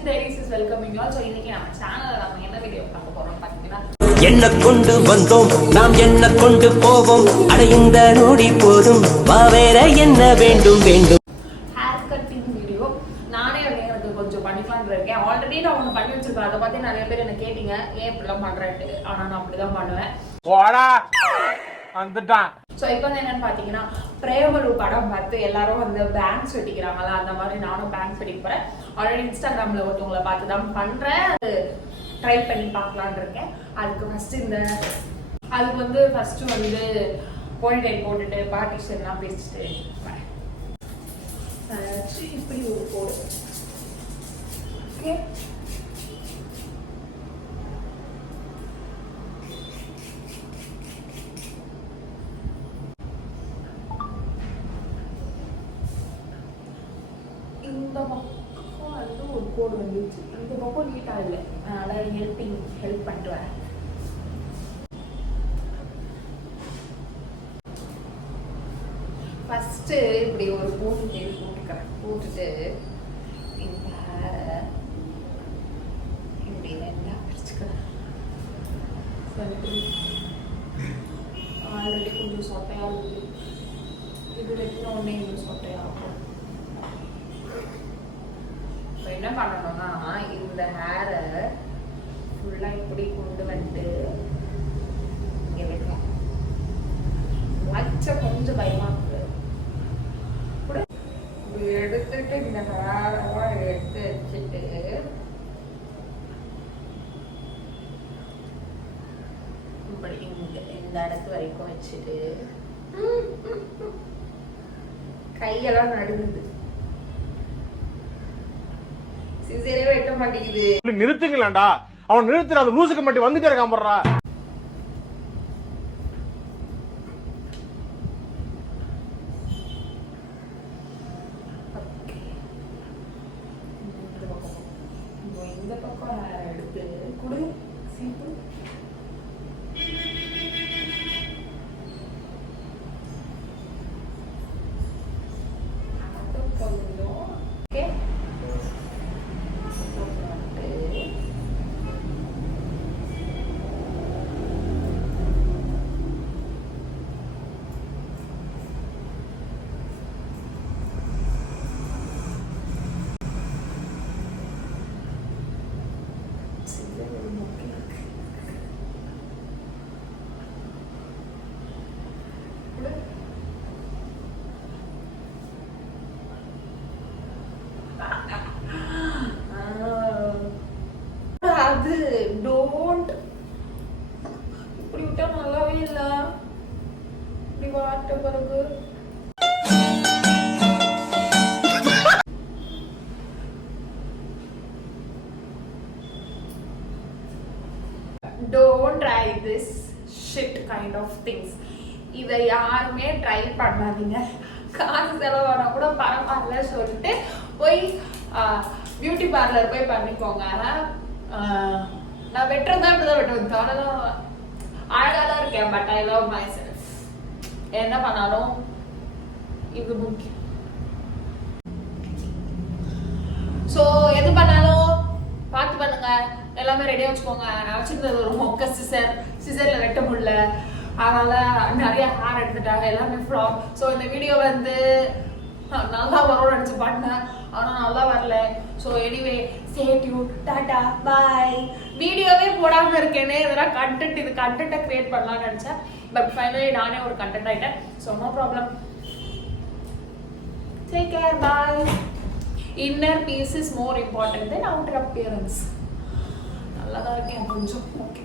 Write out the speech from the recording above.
Chin Diaries is welcoming you all. So இன்னைக்கு நம்ம சேனல்ல நம்ம என்ன வீடியோ பார்க்க போறோம் பாத்தீங்கன்னா என்ன கொண்டு வந்தோம் நாம் என்ன கொண்டு போவோம் அடைந்த நொடி போதும் வேற என்ன வேண்டும் வேண்டும் ஹேர் கட்டிங் வீடியோ நானே எனக்கு கொஞ்சம் பண்ணிக்கலாம்னு இருக்கேன். ஆல்ரெடி நான் ஒன்று பண்ணி வச்சிருக்கேன். அதை பார்த்து நிறைய பேர் என்ன கேட்டீங்க ஏன் இப்படிலாம் பண்றேன்ட்டு. ஆனா நான் அப்படிதான் பண்ணுவேன். ஸோ இப்போ வந்து என்னன்னு பார்த்தீங்கன்னா பிரேமலு படம் பார்த்து எல்லாரும் வந்து பேங்க்ஸ் வெட்டிக்கிறாங்களா அந்த மாதிரி நானும் பேங்க்ஸ் வெட்டிக்க போகிறேன். ஆல்ரெடி இன்ஸ்டாகிராமில் ஒருத்தவங்களை பார்த்து தான் பண்ணுறேன். அது ட்ரை பண்ணி பார்க்கலான் இருக்கேன். அதுக்கு வந்து ஃபஸ்ட்டு வந்து போனிடைல் போட்டுட்டு பார்ட்டிஷன்லாம் பேசிட்டு இப்படி ஒரு போடு. ஓகே இந்த பக்கம் வந்து ஒரு கோடு வந்துச்சு. இந்த பக்கம் நீட்டாக இல்லை. அதனால் ஹெல்ப் பண்ணிட்டு வரேன். ஃபஸ்ட்டு இப்படி ஒரு போட்டுக்கிறேன். போட்டுட்டு இந்த ஹேரை இப்படி ரெண்டாக பிரிச்சுக்கிறேன். ஆல்ரெடி கொஞ்சம் சொட்டையாக இருக்குது. இது வெட்டின உடனே இன்னும் சொட்டையாகும். என்ன பண்ணணும்னா இந்த ஹேரை ஃபுல்லாக இப்படி கொண்டு வந்துட்டு வைக்கலாம். வச்ச கொஞ்சம் பயமா இருக்கு. எடுத்துட்டு இந்த ஹேரெல்லாம் எடுத்து வச்சுட்டு இப்படி இந்த இடத்து வரைக்கும் வச்சுட்டு கையெல்லாம் நடுங்குது. வெட்ட மாட்டேங்குது. நிறுத்துங்களாண்டா. அவன் நிறுத்துறாது லூசுக்கு மட்டும் வந்துட்டே இருக்கான் போடுறா. இந்த பக்கம் எடுத்து குடு சீப்பு. ஓகே அது டோன்ட் இப்படி விட்டா நல்லாவே இல்லை. இப்படி வாட்ட பிறகு don't try this shit kind of things. இதை யாருமே ட்ரை பண்ணாதீங்க. காசு செலவானா கூட பரவாயில்ல சொல்லிட்டு போய் பியூட்டி பார்லர் போய் பண்ணிக்கோங்க. நான் வெட்டுறதா இப்படிதான் வெட்டுவேன். அவ்வளோதான் அழகாக தான் இருக்கேன். But I love my self. என்ன பண்ணாலும் இது முக்கியம். ஸோ எது பண்ணாலும் பார்த்து பண்ணுங்க. எல்லாமே ரெடியாக வச்சுக்கோங்க. நான் வச்சுருந்தது ஒரு மொக்க சிசரில் வெட்ட முடியல. அதனால் நிறைய ஹேர் எடுத்துட்டாங்க. எல்லாமே ஃப்ளாப். ஸோ இந்த வீடியோ வந்து நல்லா வரும்னு நினச்சி பண்ணேன். ஆனால் நல்லா வரல. So anyway stay tuned. Tata bye. வீடியோவே போடாமல் இருக்கேனே. இதெல்லாம் இது கண்டென்ட்டை க்ரியேட் பண்ணலாம்னு நினச்சேன். பட் ஃபைனலி நானே ஒரு கண்டென்ட் ஆகிட்டேன். So no problem. Take care. Bye. Inner peace is more important than outer appearance. நல்லா தான் இருக்கேன் கொஞ்சம். ஓகே.